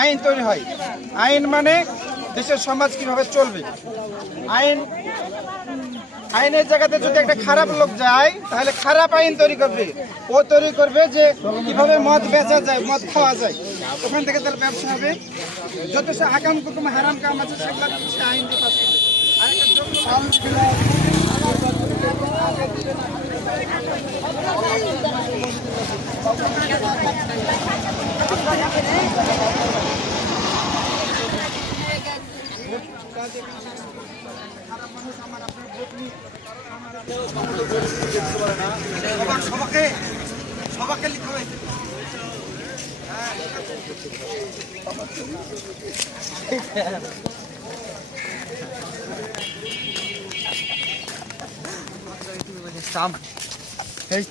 আইন তৈরি হয়। আইন মানে দেশের সমাজ কিভাবে চলবে। আইনের জায়গাতে যদি একটা খারাপ লোক যায় তাহলে খারাপ আইন তৈরি করবে। ও তৈরি করবে যে কিভাবে মদ বেচা যায়, মদ খাওয়া যায়, ওখান থেকে তাহলে ব্যবসা হবে। যত সে আকাম কুকুম হারাম কাম আছে সেগুলো সে আইন দিয়ে পাস করবে। সবাকে লিখতে হবে। Hey.